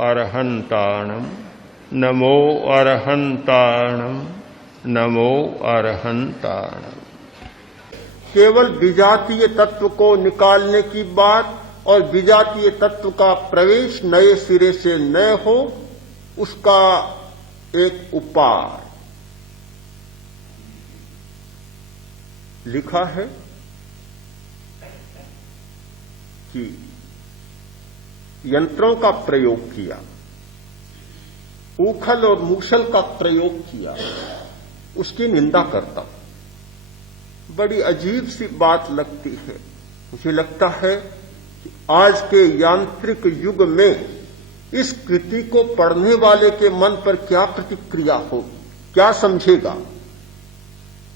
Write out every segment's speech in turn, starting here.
अरहन्ताणम् नमो अरहन्ताणम् नमो अरहन्ताणम्। केवल विजातीय तत्व को निकालने की बात और विजातीय तत्व का प्रवेश नए सिरे से न हो, उसका एक उपाय लिखा है कि यंत्रों का प्रयोग किया, ऊखल और मूसल का प्रयोग किया, उसकी निंदा करता हूं। बड़ी अजीब सी बात लगती है। मुझे लगता है कि आज के यांत्रिक युग में इस कृति को पढ़ने वाले के मन पर क्या प्रतिक्रिया होगी, क्या समझेगा।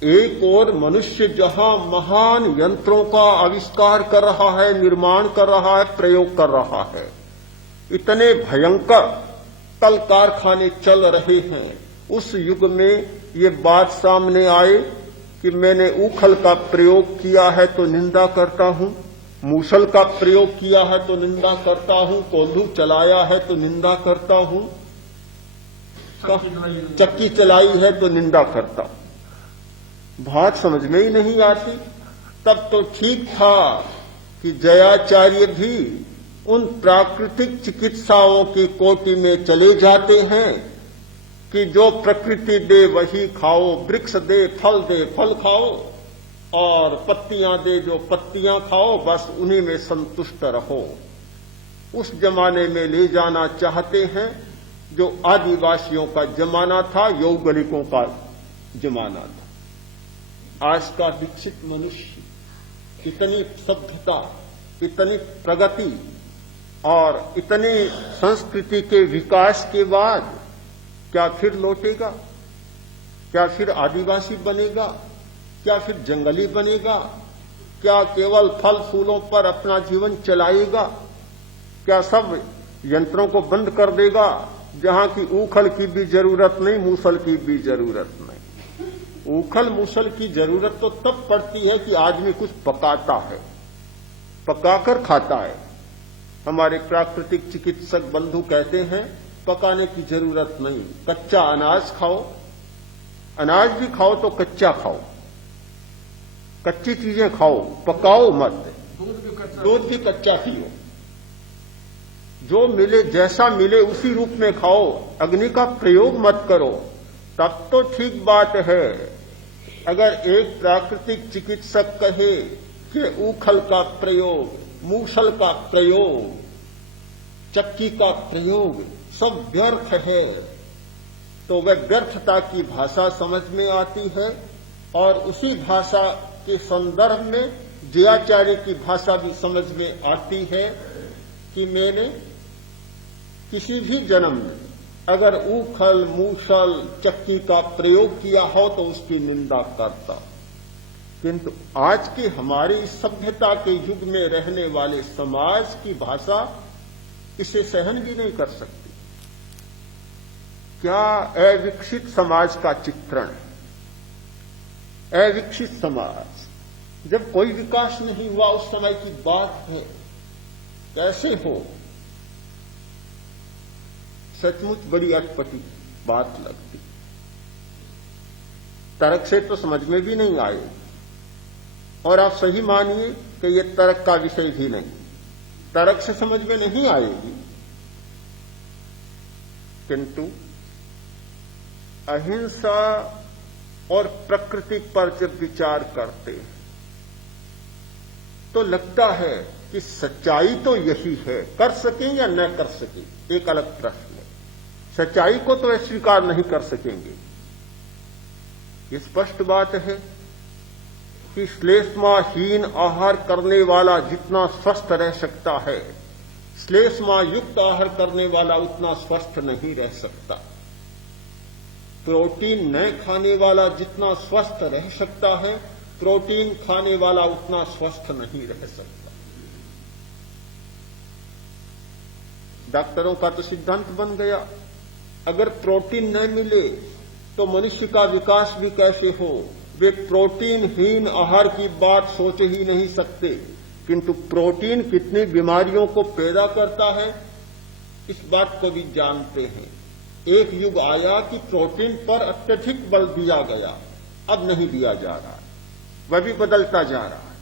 एक और मनुष्य जहां महान यंत्रों का आविष्कार कर रहा है, निर्माण कर रहा है, प्रयोग कर रहा है, इतने भयंकर कल कारखाने चल रहे हैं, उस युग में ये बात सामने आए कि मैंने ऊखल का प्रयोग किया है तो निंदा करता हूं, मूसल का प्रयोग किया है तो निंदा करता हूं, कोल्हू चलाया है तो निंदा करता हूं, चक्की चलाई है तो निंदा करता हूं। बात समझ में ही नहीं आती। तब तो ठीक था कि जयाचार्य भी उन प्राकृतिक चिकित्साओं की कोटि में चले जाते हैं कि जो प्रकृति दे वही खाओ, वृक्ष दे फल खाओ, और पत्तियां दे जो पत्तियां खाओ, बस उन्हीं में संतुष्ट रहो। उस जमाने में ले जाना चाहते हैं जो आदिवासियों का जमाना था, यौगलिकों का जमाना था। आज का विकसित मनुष्य इतनी सभ्यता, इतनी प्रगति और इतनी संस्कृति के विकास के बाद क्या फिर लौटेगा? क्या फिर आदिवासी बनेगा? क्या फिर जंगली बनेगा? क्या केवल फल फूलों पर अपना जीवन चलाएगा? क्या सब यंत्रों को बंद कर देगा, जहां की ऊखल की भी जरूरत नहीं, मूसल की भी जरूरत नहीं? ऊखल मूसल की जरूरत तो तब पड़ती है कि आदमी कुछ पकाता है, पकाकर खाता है। हमारे प्राकृतिक चिकित्सक बंधु कहते हैं पकाने की जरूरत नहीं, कच्चा अनाज खाओ, अनाज भी खाओ तो कच्चा खाओ, कच्ची चीजें खाओ, पकाओ मत, दूध भी कच्चा पियो, जो मिले जैसा मिले उसी रूप में खाओ, अग्नि का प्रयोग मत करो, तब तो ठीक बात है। अगर एक प्राकृतिक चिकित्सक कहे कि ऊखल का प्रयोग, मूसल का प्रयोग, चक्की का प्रयोग सब व्यर्थ है, तो वह व्यर्थता की भाषा समझ में आती है। और उसी भाषा के संदर्भ में जयाचार्य की भाषा भी समझ में आती है कि मैंने किसी भी जन्म में अगर ऊखल मूसल चक्की का प्रयोग किया हो तो उसकी निंदा करता, किंतु आज की हमारी सभ्यता के युग में रहने वाले समाज की भाषा इसे सहन भी नहीं कर सकती। क्या अविकसित समाज का चित्रण है। अविकसित समाज, जब कोई विकास नहीं हुआ उस समय की बात है, कैसे हो? सचमुच बड़ी अटपटी बात लगती, तर्क से तो समझ में भी नहीं आए। और आप सही मानिए कि ये तर्क का विषय भी नहीं, तर्क से समझ में नहीं आएगी। किंतु अहिंसा और प्रकृति पर जब विचार करते हैं तो लगता है कि सच्चाई तो यही है, कर सकें या न कर सकें एक अलग प्रश्न है। सच्चाई को तो स्वीकार नहीं कर सकेंगे। ये स्पष्ट बात है कि श्लेष्माहीन आहार करने वाला जितना स्वस्थ रह सकता है, श्लेष्मा युक्त आहार करने वाला उतना स्वस्थ नहीं रह सकता। प्रोटीन न खाने वाला जितना स्वस्थ रह सकता है, प्रोटीन खाने वाला उतना स्वस्थ नहीं रह सकता। डॉक्टरों का तो सिद्धांत बन गया, अगर प्रोटीन न मिले तो मनुष्य का विकास भी कैसे हो। वे प्रोटीनहीन आहार की बात सोच ही नहीं सकते, किंतु प्रोटीन कितनी बीमारियों को पैदा करता है इस बात को भी जानते हैं। एक युग आया कि प्रोटीन पर अत्यधिक बल दिया गया, अब नहीं दिया जा रहा है, वह भी बदलता जा रहा है।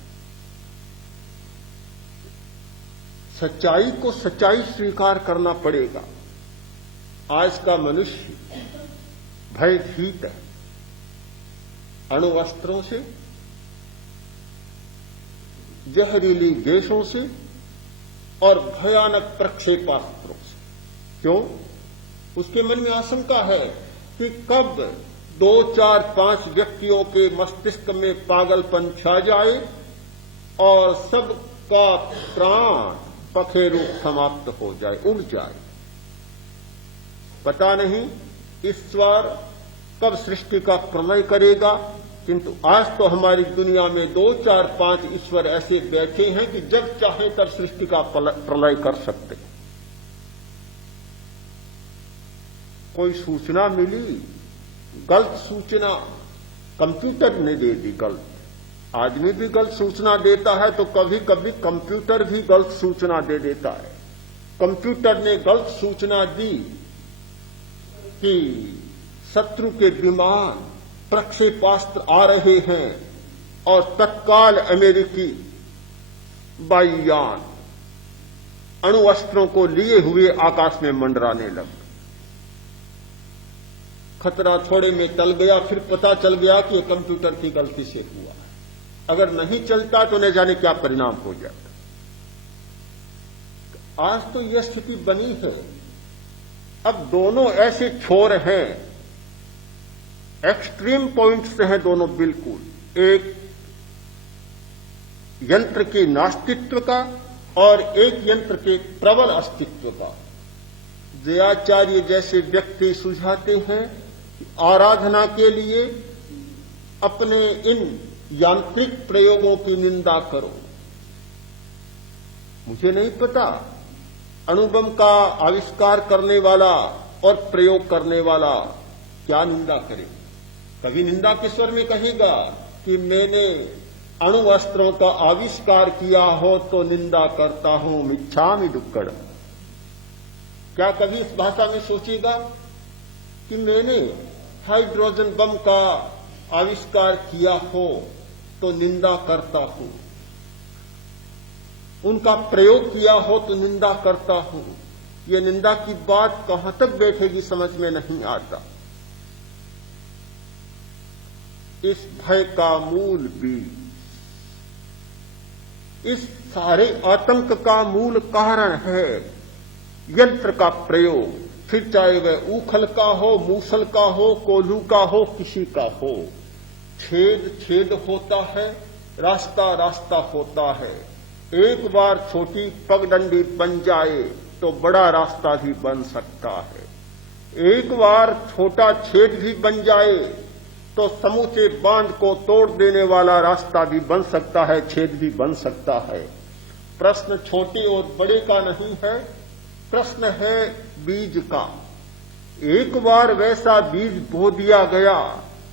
सच्चाई को सच्चाई स्वीकार करना पड़ेगा। आज का मनुष्य भयभीत है, अणुअस्त्रों से, जहरीली गैसों से और भयानक प्रक्षेपास्त्रों से। क्यों? उसके मन में आशंका है कि कब 2, 4, 5 व्यक्तियों के मस्तिष्क में पागलपन छा जाए और सबका प्राण पखेरु समाप्त हो जाए, उड़ जाए। पता नहीं ईश्वर कब सृष्टि का प्रलय करेगा, किंतु आज तो हमारी दुनिया में 2, 4, 5 ईश्वर ऐसे बैठे हैं कि जब चाहे तब सृष्टि का प्रलय कर सकते हैं। कोई सूचना मिली, गलत सूचना कंप्यूटर ने दे दी, गलत। आदमी भी गलत सूचना देता है तो कभी कभी कंप्यूटर भी गलत सूचना दे देता है। कंप्यूटर ने गलत सूचना दी कि शत्रु के विमान प्रक्षेपास्त्र आ रहे हैं और तत्काल अमेरिकी वायुयान अणुअस्त्रों को लिए हुए आकाश में मंडराने लगे। खतरा थोड़े में टल गया, फिर पता चल गया कि यह कंप्यूटर की गलती से हुआ है। अगर नहीं चलता तो न जाने क्या परिणाम हो जाता। आज तो यह स्थिति बनी है। अब दोनों ऐसे छोर हैं, एक्सट्रीम पॉइंट्स हैं दोनों बिल्कुल। एक यंत्र के नास्तित्व का और एक यंत्र के प्रबल अस्तित्व का। जयाचार्य जैसे व्यक्ति सुझाते हैं कि आराधना के लिए अपने इन यांत्रिक प्रयोगों की निंदा करो। मुझे नहीं पता अणुबम का आविष्कार करने वाला और प्रयोग करने वाला क्या निंदा करे। कभी निंदा के स्वर में कहेगा कि मैंने अणु अस्त्रों का आविष्कार किया हो तो निंदा करता हूं, मिच्छामि दुक्कड़म। क्या कभी इस भाषा में सोचेगा कि मैंने हाइड्रोजन बम का आविष्कार किया हो तो निंदा करता हूं, उनका प्रयोग किया हो तो निंदा करता हूं। यह निंदा की बात कहां तक बैठेगी समझ में नहीं आता। इस भय का मूल बीज, इस सारे आतंक का मूल कारण है यंत्र का प्रयोग। फिर चाहे वह ऊखल का हो, मूसल का हो, कोल्हू का हो, किसी का हो। छेद छेद होता है, रास्ता रास्ता होता है। एक बार छोटी पगडंडी बन जाए तो बड़ा रास्ता भी बन सकता है। एक बार छोटा छेद भी बन जाए तो समूचे बांध को तोड़ देने वाला रास्ता भी बन सकता है, छेद भी बन सकता है। प्रश्न छोटे और बड़े का नहीं है, प्रश्न है बीज का। एक बार वैसा बीज बो दिया गया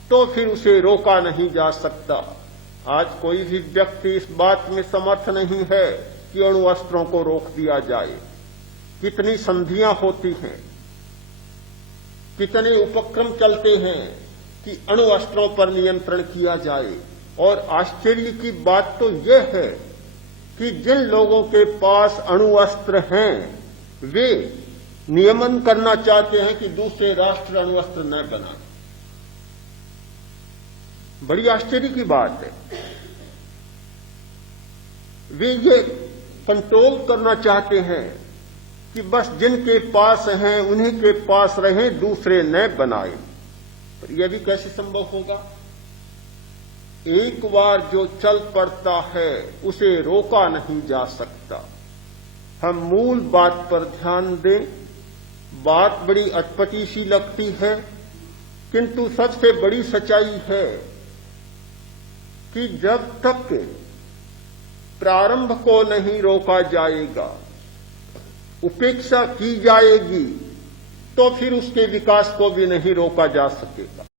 तो फिर उसे रोका नहीं जा सकता। आज कोई भी व्यक्ति इस बात में समर्थ नहीं है कि अणु अस्त्रों को रोक दिया जाए। कितनी संधियां होती हैं, कितने उपक्रम चलते हैं कि अणु अस्त्रों पर नियंत्रण किया जाए। और आश्चर्य की बात तो यह है कि जिन लोगों के पास अणु अस्त्र हैं वे नियमन करना चाहते हैं कि दूसरे राष्ट्र अणु अस्त्र न बनाएं। बड़ी आश्चर्य की बात है। वे ये कंट्रोल करना चाहते हैं कि बस जिनके पास हैं उन्हीं के पास रहें, दूसरे न बनाएं। पर यह भी कैसे संभव होगा? एक बार जो चल पड़ता है उसे रोका नहीं जा सकता। हम मूल बात पर ध्यान दें। बात बड़ी अटपटी सी लगती है, किंतु सबसे बड़ी सच्चाई है कि जब तक प्रारंभ को नहीं रोका जाएगा, उपेक्षा की जाएगी, तो फिर उसके विकास को भी नहीं रोका जा सकेगा।